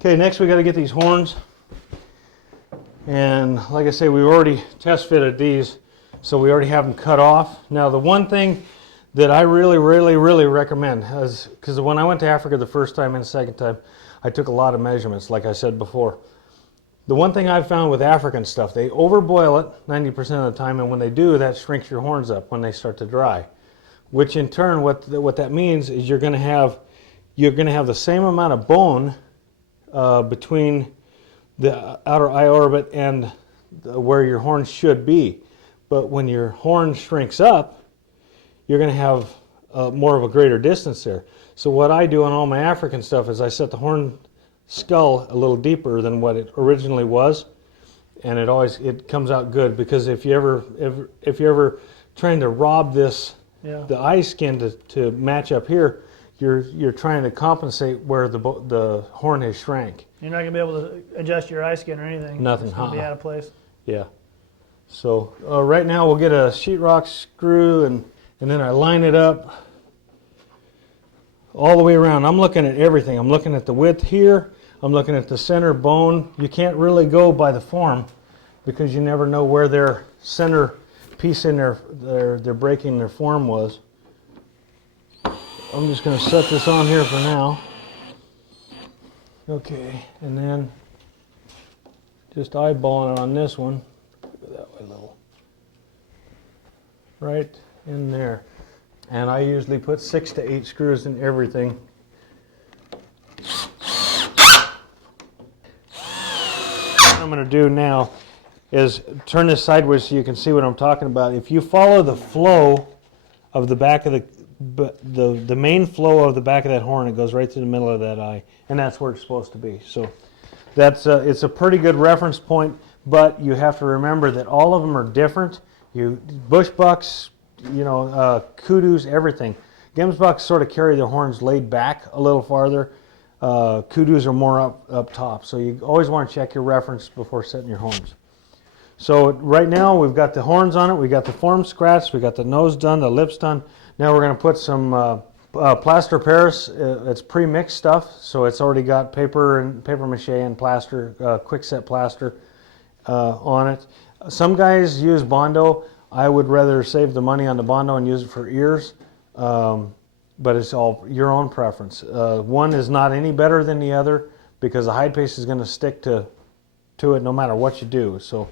Okay, next we got to get these horns. And like I say, we already test fitted these, so we already have them cut off. Now the one thing that I really recommend is, because when I went to Africa the first time and the second time, I took a lot of measurements, like I said before. The one thing I've found with African stuff, they overboil it 90% of the time, and when they do, that shrinks your horns up when they start to dry. Which in turn, what that means is you're going to have the same amount of bone between the outer eye orbit and where your horn should be. But when your horn shrinks up, you're going to have more of a greater distance there. So what I do on all my African stuff is I set the horn skull a little deeper than what it originally was, and it comes out good, because if you ever trying to rob this the eye skin to match up here, you're trying to compensate where the horn has shrank. You're not going to be able to adjust your eye skin or anything. Nothing. It's going to be out of place. Yeah. So right now we'll get a sheetrock screw, and then I line it up all the way around. I'm looking at everything. I'm looking at the width here. I'm looking at the center bone. You can't really go by the form, because you never know where their center piece in their breaking their form was. I'm just going to set this on here for now. Okay, and then just eyeballing it on this one. Go that way a little. Right in there. And I usually put 6 to 8 screws in everything. What I'm going to do now is turn this sideways so you can see what I'm talking about. If you follow the flow of the back of the main flow of the back of that horn, it goes right through the middle of that eye, and that's where it's supposed to be. So that's it's a pretty good reference point, but you have to remember that all of them are different. Bush bucks, kudus, everything. Gemsboks sort of carry their horns laid back a little farther. Kudus are more up top, so you always want to check your reference before setting your horns. So right now we've got the horns on it, we got the form scratched, we got the nose done, the lips done. Now we're going to put some plaster Paris. It's pre-mixed stuff, so it's already got paper mache and plaster, quick-set plaster on it. Some guys use Bondo. I would rather save the money on the Bondo and use it for ears, but it's all your own preference. One is not any better than the other, because the hide paste is going to stick to it no matter what you do. So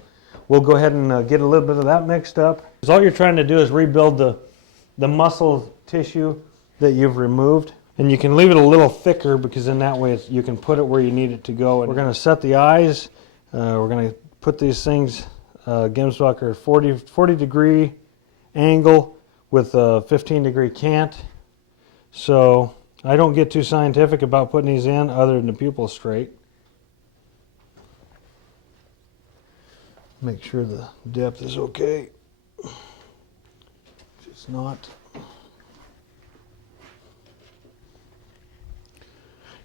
we'll go ahead and get a little bit of that mixed up. Because all you're trying to do is rebuild the muscle tissue that you've removed. And you can leave it a little thicker, because in that way you can put it where you need it to go. And we're going to set the eyes. We're going to put these things, Gemsbok, are 40 degree angle with a 15 degree cant. So I don't get too scientific about putting these in other than the pupil straight. Make sure the depth is okay. If it's not,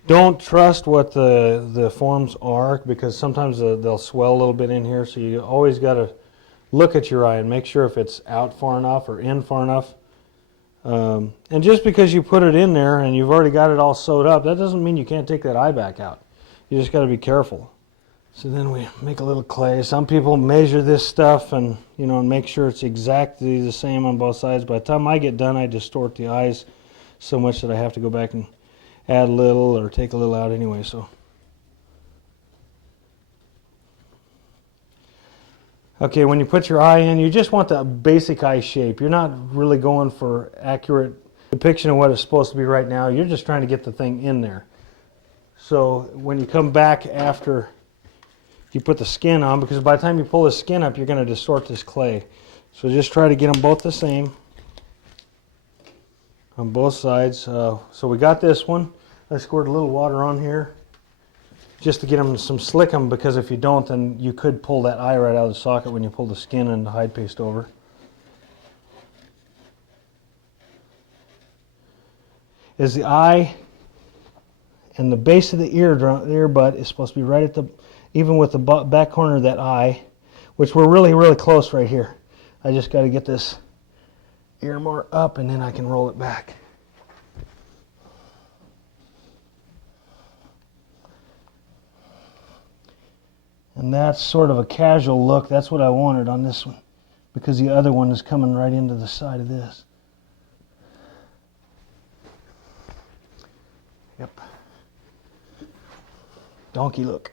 don't trust what the forms are, because sometimes they'll swell a little bit in here, so you always got to look at your eye and make sure if it's out far enough or in far enough. And just because you put it in there and you've already got it all sewed up, that doesn't mean you can't take that eye back out. You just got to be careful. So then we make a little clay. Some people measure this stuff and make sure it's exactly the same on both sides. By the time I get done, I distort the eyes so much that I have to go back and add a little or take a little out anyway. So okay, when you put your eye in, you just want the basic eye shape. You're not really going for accurate depiction of what it's supposed to be right now. You're just trying to get the thing in there. So when you come back after you put the skin on, because by the time you pull the skin up, you're going to distort this clay. So just try to get them both the same on both sides. So we got this one. I squirt a little water on here just to get them slick them, because if you don't, then you could pull that eye right out of the socket when you pull the skin and the hide paste over. Is the eye and the base of the ear butt is supposed to be right at even with the back corner of that eye, which we're really close right here. I just got to get this ear more up, and then I can roll it back. And that's sort of a casual look. That's what I wanted on this one, because the other one is coming right into the side of this. Yep. Donkey look.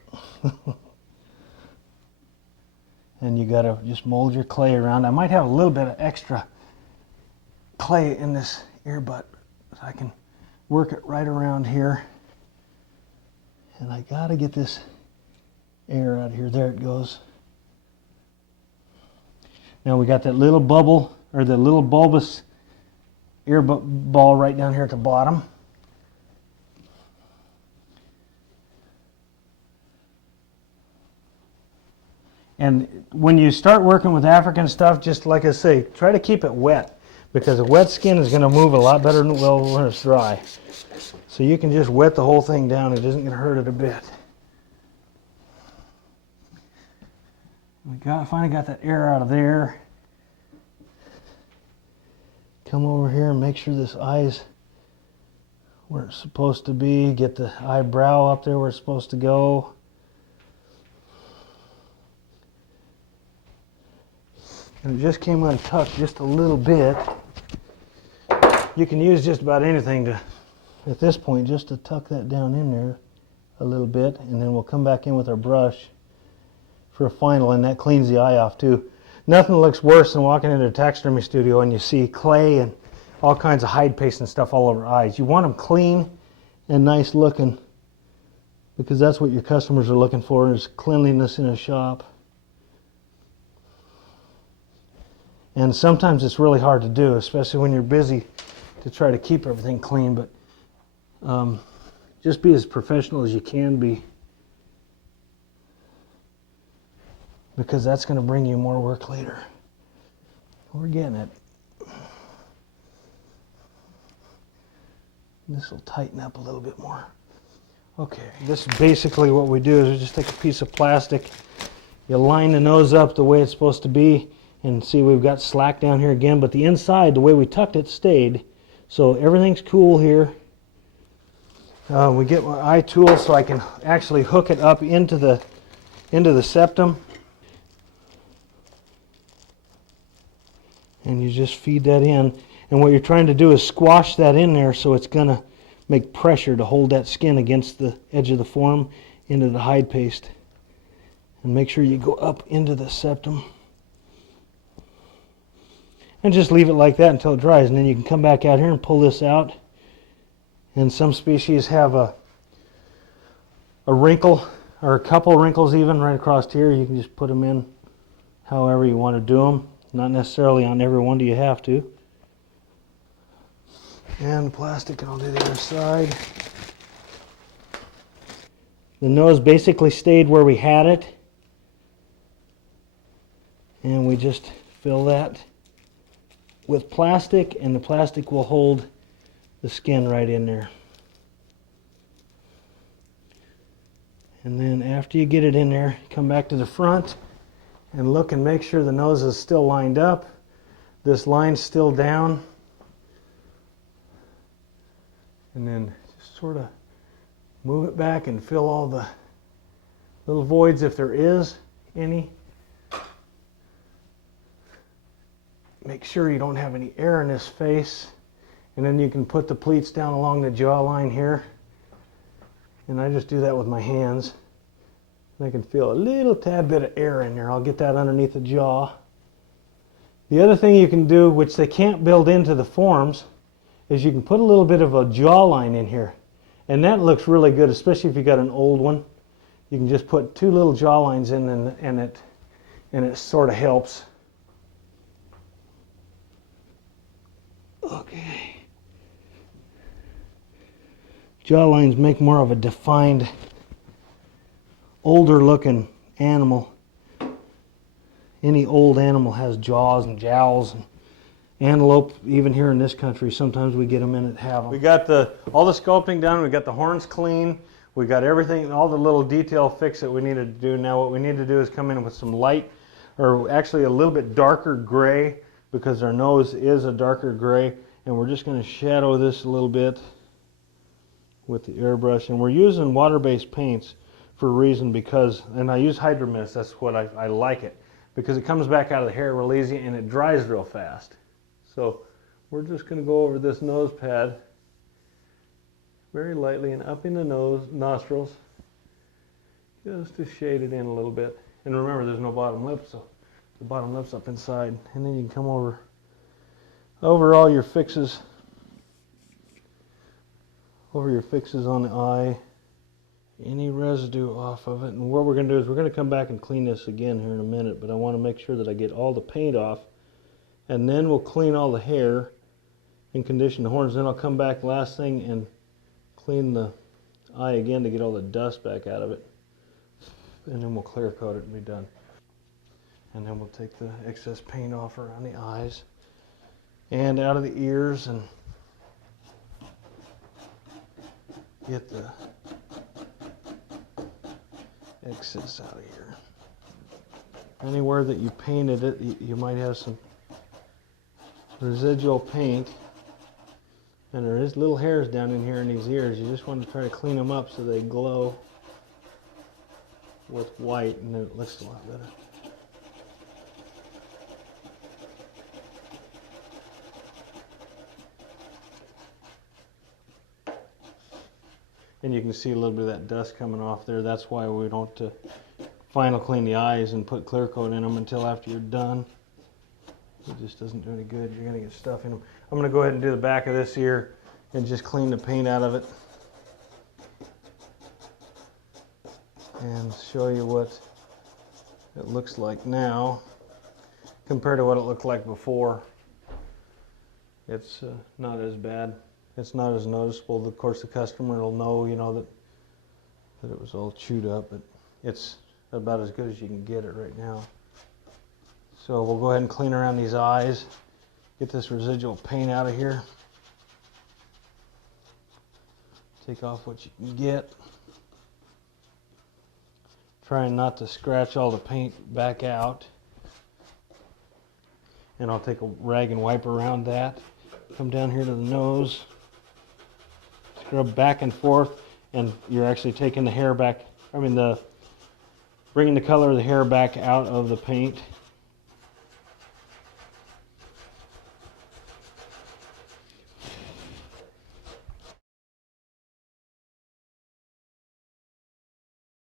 And you gotta just mold your clay around. I might have a little bit of extra clay in this ear butt, so I can work it right around here. And I gotta get this air out of here. There it goes. Now we got that little bubble, or the little bulbous ear ball right down here at the bottom. And when you start working with African stuff, just like I say, try to keep it wet, because a wet skin is going to move a lot better than when it's dry. So you can just wet the whole thing down. It isn't going to hurt it a bit. Finally got that air out of there. Come over here and make sure this eye's where it's supposed to be. Get the eyebrow up there where it's supposed to go. And it just came untucked just a little bit. You can use just about anything to, at this point, just to tuck that down in there a little bit, and then we'll come back in with our brush for a final, and that cleans the eye off too. Nothing looks worse than walking into a taxidermy studio and you see clay and all kinds of hide paste and stuff all over eyes. You want them clean and nice looking, because that's what your customers are looking for, is cleanliness in a shop. And sometimes it's really hard to do, especially when you're busy, to try to keep everything clean. But just be as professional as you can be, because that's going to bring you more work later. We're getting it. This will tighten up a little bit more. Okay, this is basically what we do, is we just take a piece of plastic, you line the nose up the way it's supposed to be, and see we've got slack down here again, but the inside, the way we tucked it, stayed. So everything's cool here. We get my eye tool so I can actually hook it up into the septum. And you just feed that in. And what you're trying to do is squash that in there, so it's going to make pressure to hold that skin against the edge of the form into the hide paste. And make sure you go up into the septum. And just leave it like that until it dries, and then you can come back out here and pull this out. And some species have a wrinkle, or a couple wrinkles even, right across here. You can just put them in however you want to do them. Not necessarily on every one do you have to. And the plastic, and I'll do the other side. The nose basically stayed where we had it. And we just fill that with plastic, and the plastic will hold the skin right in there. And then after you get it in there, come back to the front and look and make sure the nose is still lined up. This line's still down. And then just sort of move it back and fill all the little voids if there is any. Make sure you don't have any air in this face. And then you can put the pleats down along the jawline here. And I just do that with my hands. And I can feel a little tad bit of air in there. I'll get that underneath the jaw. The other thing you can do, which they can't build into the forms, is you can put a little bit of a jawline in here. And that looks really good, especially if you got an old one. You can just put two little jawlines in, and it sort of helps. Okay. Jawlines make more of a defined, older looking animal. Any old animal has jaws and jowls. And antelope, even here in this country, sometimes we get them in and have them. We got all the sculpting done. We got the horns clean. We got everything, all the little detail fix that we needed to do. Now what we need to do is come in with some light, or actually a little bit darker gray, because our nose is a darker gray, and we're just going to shadow this a little bit with the airbrush. And we're using water-based paints for a reason, because, and I use Hydro Mist, that's what I like it, because it comes back out of the hair real easy and it dries real fast. So we're just going to go over this nose pad very lightly and up in the nostrils, just to shade it in a little bit. And remember, there's no bottom lip, so the bottom lip's up inside. And then you can come over all your fixes, over your fixes on the eye, any residue off of it. And what we're going to do is we're going to come back and clean this again here in a minute, but I want to make sure that I get all the paint off, and then we'll clean all the hair and condition the horns. Then I'll come back last thing and clean the eye again to get all the dust back out of it, and then we'll clear coat it and be done. And then we'll take the excess paint off around the eyes and out of the ears and get the excess out of here. Anywhere that you painted it, you might have some residual paint, and there is little hairs down in here in these ears. You just want to try to clean them up so they glow with white, and then it looks a lot better. And you can see a little bit of that dust coming off there. That's why we don't final clean the eyes and put clear coat in them until after you're done. It just doesn't do any good. You're going to get stuff in them. I'm going to go ahead and do the back of this ear and just clean the paint out of it and show you what it looks like now compared to what it looked like before. It's not as bad. It's not as noticeable. Of course, the customer will know, you know, that it was all chewed up, but it's about as good as you can get it right now. So we'll go ahead and clean around these eyes, get this residual paint out of here, take off what you can get, trying not to scratch all the paint back out, and I'll take a rag and wipe around that, come down here to the nose, scrub back and forth, and you're actually taking the hair back, bringing the color of the hair back out of the paint.